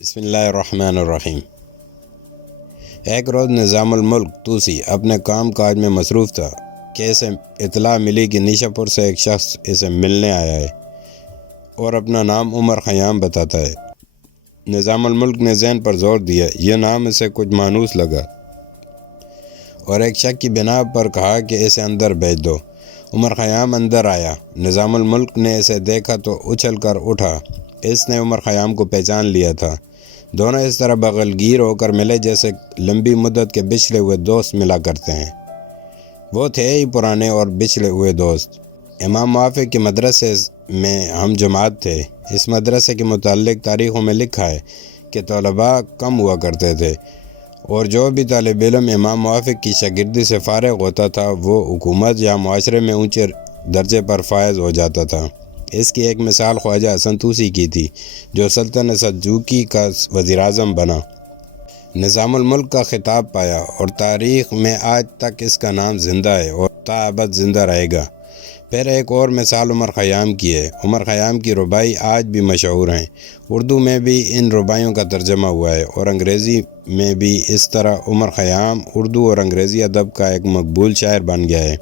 بسم اللہ الرحمن الرحیم۔ ایک روز نظام الملک طوسی اپنے کام کاج میں مصروف تھا کہ اسے اطلاع ملی کہ نیشا پور سے ایک شخص اسے ملنے آیا ہے اور اپنا نام عمر خیام بتاتا ہے۔ نظام الملک نے ذہن پر زور دیا، یہ نام اسے کچھ مانوس لگا اور ایک شک کی بنا پر کہا کہ اسے اندر بھیج دو۔ عمر خیام اندر آیا۔ نظام الملک نے اسے دیکھا تو اچھل کر اٹھا۔ اس نے عمر خیام کو پہچان لیا تھا۔ دونوں اس طرح بغلگیر ہو کر ملے جیسے لمبی مدت کے بچھڑے ہوئے دوست ملا کرتے ہیں۔ وہ تھے ہی پرانے اور بچھڑے ہوئے دوست۔ امام موافق کے مدرسے میں ہم جماعت تھے۔ اس مدرسے کے متعلق تاریخوں میں لکھا ہے کہ طلباء کم ہوا کرتے تھے اور جو بھی طالب علم امام موافق کی شاگردی سے فارغ ہوتا تھا وہ حکومت یا معاشرے میں اونچے درجے پر فائز ہو جاتا تھا۔ اس کی ایک مثال خواجہ حسن طوسی کی تھی جو سلطنت سلجوقی کا وزیر اعظم بنا۔ نظام الملک کا خطاب پایا اور تاریخ میں آج تک اس کا نام زندہ ہے اور تا ابد زندہ رہے گا۔ پھر ایک اور مثال عمر خیام کی ہے۔ عمر خیام کی ربائی آج بھی مشہور ہیں۔ اردو میں بھی ان ربائیوں کا ترجمہ ہوا ہے اور انگریزی میں بھی۔ اس طرح عمر خیام اردو اور انگریزی ادب کا ایک مقبول شاعر بن گیا ہے۔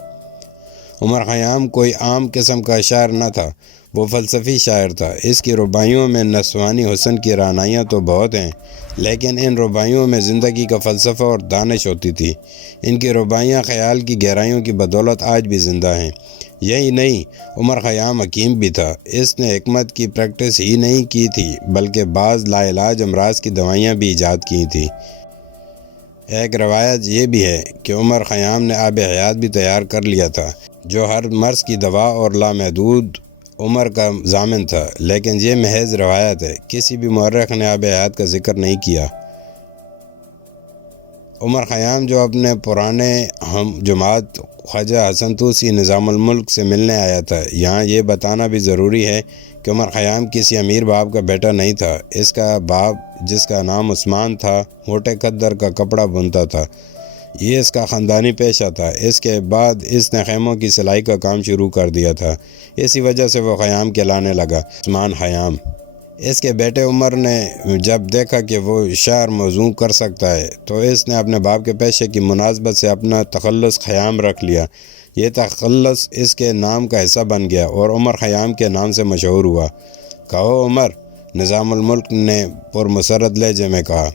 عمر خیام کوئی عام قسم کا شاعر نہ تھا، وہ فلسفی شاعر تھا۔ اس کی رباعیوں میں نسوانی حسن کی رعنائیاں تو بہت ہیں، لیکن ان رباعیوں میں زندگی کا فلسفہ اور دانش ہوتی تھی۔ ان کی رباعیاں خیال کی گہرائیوں کی بدولت آج بھی زندہ ہیں۔ یہی نہیں، عمر خیام حکیم بھی تھا۔ اس نے حکمت کی پریکٹس ہی نہیں کی تھی بلکہ بعض لا علاج امراض کی دوائیاں بھی ایجاد کی تھیں۔ ایک روایت یہ بھی ہے کہ عمر خیام نے آب حیات بھی تیار کر لیا تھا جو ہر مرض کی دوا اور لامحدود عمر کا ضامن تھا، لیکن یہ محض روایت ہے، کسی بھی مورخ نے آب حیات کا ذکر نہیں کیا۔ عمر خیام جو اپنے پرانے ہم جماعت خواجہ حسن طوسی نظام الملک سے ملنے آیا تھا، یہاں یہ بتانا بھی ضروری ہے کہ عمر خیام کسی امیر باپ کا بیٹا نہیں تھا۔ اس کا باپ جس کا نام عثمان تھا موٹے قدر کا کپڑا بنتا تھا، یہ اس کا خاندانی پیشہ تھا۔ اس کے بعد اس نے خیموں کی سلائی کا کام شروع کر دیا تھا، اسی وجہ سے وہ خیام کہلانے لگا، عثمان خیام۔ اس کے بیٹے عمر نے جب دیکھا کہ وہ شعر موزوں کر سکتا ہے تو اس نے اپنے باپ کے پیشے کی مناسبت سے اپنا تخلص خیام رکھ لیا۔ یہ تخلص اس کے نام کا حصہ بن گیا اور عمر خیام کے نام سے مشہور ہوا۔ کہو عمر، نظام الملک نے پرمسرت لہجے میں کہا،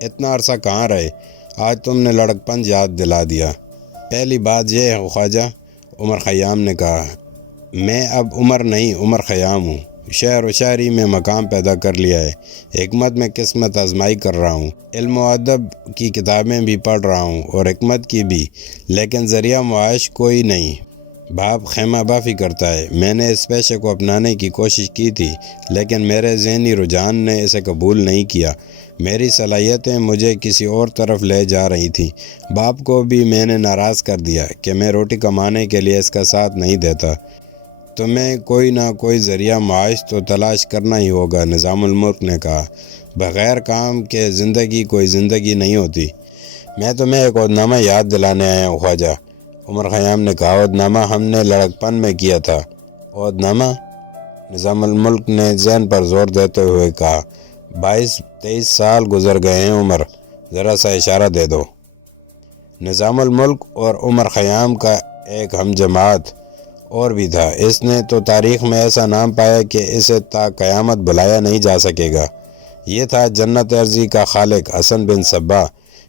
اتنا عرصہ کہاں رہے؟ آج تم نے لڑکپن یاد دلا دیا۔ پہلی بات یہ ہے خواجہ، عمر خیام نے کہا، میں اب عمر نہیں عمر خیام ہوں۔ شعر و شاعری میں مقام پیدا کر لیا ہے، حکمت میں قسمت آزمائی کر رہا ہوں، علم و ادب کی کتابیں بھی پڑھ رہا ہوں اور حکمت کی بھی، لیکن ذریعہ معاش کوئی نہیں۔ باپ خیمہ بافی کرتا ہے۔ میں نے اس پیشے کو اپنانے کی کوشش کی تھی لیکن میرے ذہنی رجحان نے اسے قبول نہیں کیا۔ میری صلاحیتیں مجھے کسی اور طرف لے جا رہی تھیں۔ باپ کو بھی میں نے ناراض کر دیا کہ میں روٹی کمانے کے لیے اس کا ساتھ نہیں دیتا۔ تمہیں کوئی نہ کوئی ذریعہ معاش تو تلاش کرنا ہی ہوگا، نظام الملک نے کہا۔ بغیر کام کے زندگی کوئی زندگی نہیں ہوتی۔ میں تمہیں ایک عہدنامہ یاد دلانے آیا ہوں خواجہ، عمر خیام نے کہا۔ عہدنامہ ہم نے لڑکپن میں کیا تھا۔ عہدنامہ؟ نظام الملک نے ذہن پر زور دیتے ہوئے کہا، 22-23 سال گزر گئے ہیں عمر، ذرا سا اشارہ دے دو۔ نظام الملک اور عمر خیام کا ایک ہم جماعت اور بھی تھا۔ اس نے تو تاریخ میں ایسا نام پایا کہ اسے تا قیامت بھلایا نہیں جا سکے گا۔ یہ تھا جنت ارضی کا خالق حسن بن صباح۔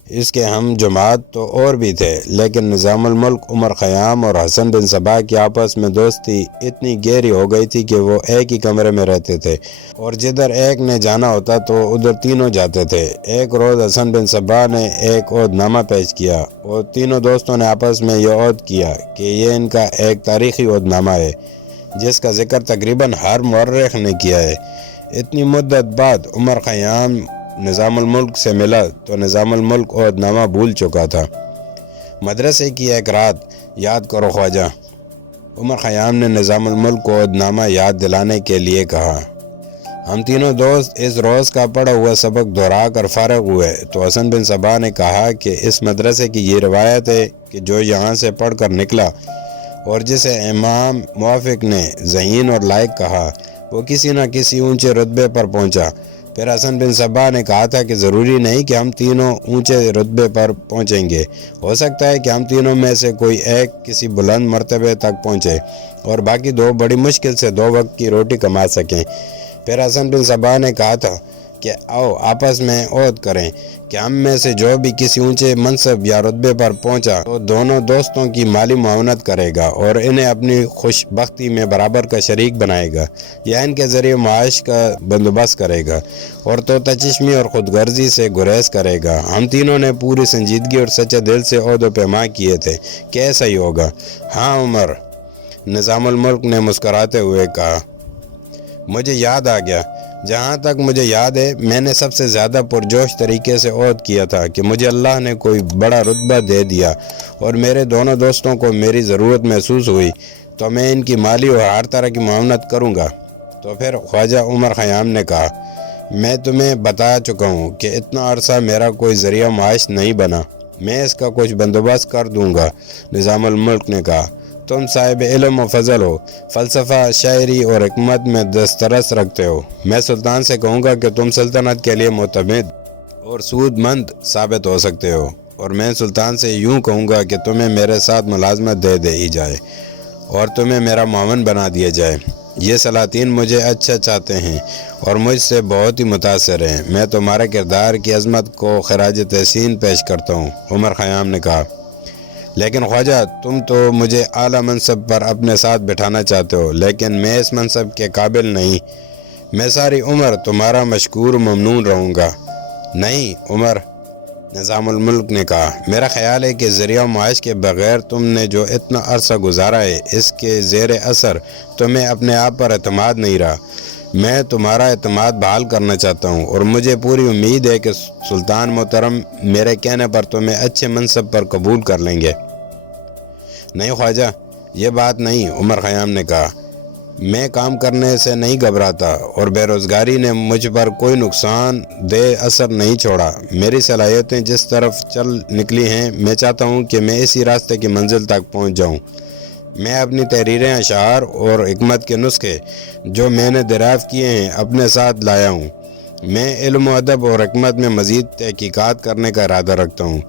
اس کے ہم جماعت تو اور بھی تھے، لیکن نظام الملک، عمر خیام اور حسن بن صباح کی آپس میں دوستی اتنی گہری ہو گئی تھی کہ وہ ایک ہی کمرے میں رہتے تھے اور جدھر ایک نے جانا ہوتا تو ادھر تینوں جاتے تھے۔ ایک روز حسن بن صباح نے ایک عہدنامہ پیش کیا اور تینوں دوستوں نے آپس میں یہ عہد کیا کہ یہ ان کا ایک تاریخی عہدنامہ ہے جس کا ذکر تقریباً ہر مورخ نے کیا ہے۔ اتنی مدت بعد عمر خیام نظام الملک سے ملا تو نظام الملک عہدنامہ بھول چکا تھا۔ مدرسے کی ایک رات یاد کرو خواجہ، عمر خیام نے نظام الملک کو عہدنامہ یاد دلانے کے لیے کہا۔ ہم تینوں دوست اس روز کا پڑھا ہوا سبق دہرا کر فارغ ہوئے تو حسن بن صباح نے کہا کہ اس مدرسے کی یہ روایت ہے کہ جو یہاں سے پڑھ کر نکلا اور جسے امام موافق نے ذہین اور لائق کہا، وہ کسی نہ کسی اونچے رتبے پر پہنچا۔ پھر حسن بن صبا نے کہا تھا کہ ضروری نہیں کہ ہم تینوں اونچے رتبے پر پہنچیں گے، ہو سکتا ہے کہ ہم تینوں میں سے کوئی ایک کسی بلند مرتبے تک پہنچے اور باقی دو بڑی مشکل سے 2 وقت کی روٹی کما سکیں۔ پھر حسن بن صبا نے کہا تھا کہ آؤ آپس میں عہد کریں کہ ہم میں سے جو بھی کسی اونچے منصب یا رتبے پر پہنچا تو دونوں دوستوں کی مالی معاونت کرے گا اور انہیں اپنی خوش بختی میں برابر کا شریک بنائے گا یا ان کے ذریعے معاش کا بندوبست کرے گا اور طوطا چشمی اور خود غرضی سے گریز کرے گا۔ ہم تینوں نے پوری سنجیدگی اور سچے دل سے عہد و پیما کیے تھے کہ ایسا ہی ہوگا۔ ہاں عمر، نظام الملک نے مسکراتے ہوئے کہا، مجھے یاد آ گیا۔ جہاں تک مجھے یاد ہے میں نے سب سے زیادہ پرجوش طریقے سے عہد کیا تھا کہ مجھے اللہ نے کوئی بڑا رتبہ دے دیا اور میرے دونوں دوستوں کو میری ضرورت محسوس ہوئی تو میں ان کی مالی اور ہر طرح کی معاونت کروں گا۔ تو پھر خواجہ عمر خیام نے کہا، میں تمہیں بتا چکا ہوں کہ اتنا عرصہ میرا کوئی ذریعہ معاش نہیں بنا، میں اس کا کچھ بندوبست کر دوں گا۔ نظام الملک نے کہا، تم صاحب علم و فضل ہو، فلسفہ، شاعری اور حکمت میں دسترس رکھتے ہو۔ میں سلطان سے کہوں گا کہ تم سلطنت کے لیے معتمد اور سود مند ثابت ہو سکتے ہو، اور میں سلطان سے یوں کہوں گا کہ تمہیں میرے ساتھ ملازمت دے دی جائے اور تمہیں میرا معاون بنا دیا جائے۔ یہ سلاطین مجھے اچھا چاہتے ہیں اور مجھ سے بہت ہی متاثر ہیں۔ میں تمہارے کردار کی عظمت کو خراج تحسین پیش کرتا ہوں۔ عمر خیام نے کہا، لیکن خواجہ تم تو مجھے اعلیٰ منصب پر اپنے ساتھ بٹھانا چاہتے ہو، لیکن میں اس منصب کے قابل نہیں۔ میں ساری عمر تمہارا مشکور ممنون رہوں گا۔ نہیں عمر، نظام الملک نے کہا، میرا خیال ہے کہ ذریعہ معاش کے بغیر تم نے جو اتنا عرصہ گزارا ہے اس کے زیر اثر تمہیں اپنے آپ پر اعتماد نہیں رہا۔ میں تمہارا اعتماد بحال کرنا چاہتا ہوں اور مجھے پوری امید ہے کہ سلطان محترم میرے کہنے پر تمہیں اچھے منصب پر قبول کر لیں گے۔ نہیں خواجہ، یہ بات نہیں، عمر خیام نے کہا، میں کام کرنے سے نہیں گھبراتا اور بے روزگاری نے مجھ پر کوئی نقصان دہ اثر نہیں چھوڑا۔ میری صلاحیتیں جس طرف چل نکلی ہیں میں چاہتا ہوں کہ میں اسی راستے کی منزل تک پہنچ جاؤں۔ میں اپنی تحریریں، اشعار اور حکمت کے نسخے جو میں نے دریافت کیے ہیں اپنے ساتھ لایا ہوں۔ میں علم و ادب اور حکمت میں مزید تحقیقات کرنے کا ارادہ رکھتا ہوں۔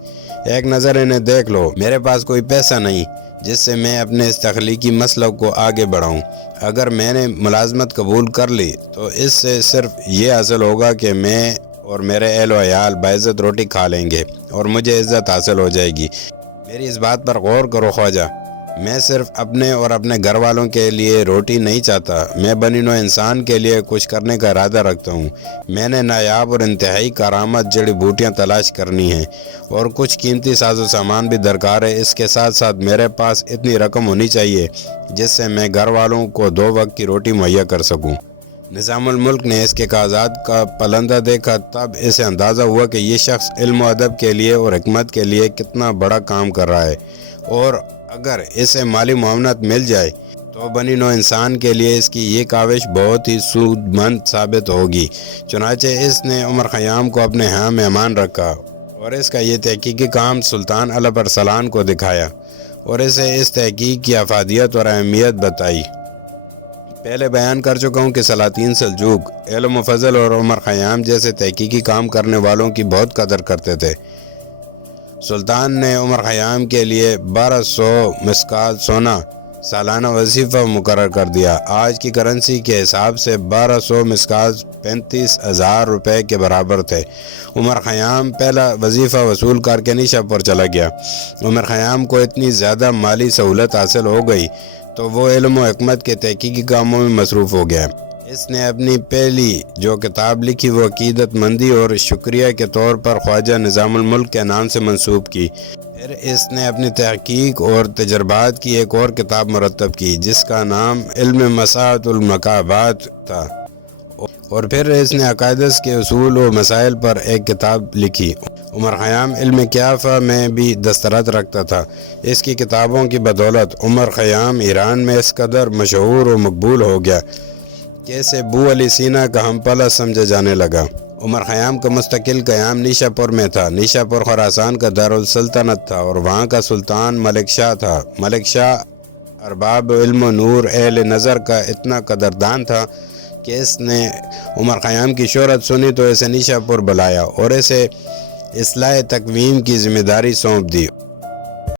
ایک نظر انہیں دیکھ لو، میرے پاس کوئی پیسہ نہیں جس سے میں اپنے اس تخلیقی مسلک کو آگے بڑھاؤں۔ اگر میں نے ملازمت قبول کر لی تو اس سے صرف یہ حاصل ہوگا کہ میں اور میرے اہل و عیال باعزت روٹی کھا لیں گے اور مجھے عزت حاصل ہو جائے گی۔ میری اس بات پر غور کرو خواجہ، میں صرف اپنے اور اپنے گھر والوں کے لیے روٹی نہیں چاہتا، میں بنی نوع انسان کے لیے کچھ کرنے کا ارادہ رکھتا ہوں۔ میں نے نایاب اور انتہائی کارآمد جڑی بوٹیاں تلاش کرنی ہیں اور کچھ قیمتی ساز و سامان بھی درکار ہے۔ اس کے ساتھ ساتھ میرے پاس اتنی رقم ہونی چاہیے جس سے میں گھر والوں کو 2 وقت کی روٹی مہیا کر سکوں۔ نظام الملک نے اس کے کاغذات کا پلندہ دیکھا، تب اسے اندازہ ہوا کہ یہ شخص علم و ادب کے لیے اور حکمت کے لیے کتنا بڑا کام کر رہا ہے، اور اگر اسے مالی معاونت مل جائے تو بنی نوع انسان کے لیے اس کی یہ کاوش بہت ہی سود مند ثابت ہوگی۔ چنانچہ اس نے عمر خیام کو اپنے ہاں مہمان رکھا اور اس کا یہ تحقیقی کام سلطان علیہ ارسلان کو دکھایا اور اسے اس تحقیق کی افادیت اور اہمیت بتائی۔ پہلے بیان کر چکا ہوں کہ سلاطین سلجوق علم و فضل اور عمر خیام جیسے تحقیقی کام کرنے والوں کی بہت قدر کرتے تھے۔ سلطان نے عمر خیام کے لیے 1200 مسکال سونا سالانہ وظیفہ مقرر کر دیا۔ آج کی کرنسی کے حساب سے 1200 مسکال 35,000 روپے کے برابر تھے۔ عمر خیام پہلا وظیفہ وصول کر کے نیشا پر چلا گیا۔ عمر خیام کو اتنی زیادہ مالی سہولت حاصل ہو گئی تو وہ علم و حکمت کے تحقیقی کاموں میں مصروف ہو گیا۔ اس نے اپنی پہلی جو کتاب لکھی وہ عقیدت مندی اور شکریہ کے طور پر خواجہ نظام الملک کے نام سے منسوب کی۔ پھر اس نے اپنی تحقیق اور تجربات کی ایک اور کتاب مرتب کی جس کا نام علم مساحت المکابات تھا، اور پھر اس نے عقائد کے اصول و مسائل پر ایک کتاب لکھی۔ عمر خیام علم کیافہ میں بھی دسترس رکھتا تھا۔ اس کی کتابوں کی بدولت عمر خیام ایران میں اس قدر مشہور و مقبول ہو گیا کہ اسے ابو علی سینا کا ہم پلہ سمجھا جانے لگا۔ عمر خیام کا مستقل قیام نیشا پور میں تھا۔ نیشا پور خراسان کا دارالسلطنت تھا اور وہاں کا سلطان ملک شاہ تھا۔ ملک شاہ ارباب علم و نور اہل نظر کا اتنا قدردان تھا کیس نے عمر خیام کی شہرت سنی تو اسے نیشا پور بلایا اور اسے اصلاح تقویم کی ذمہ داری سونپ دی۔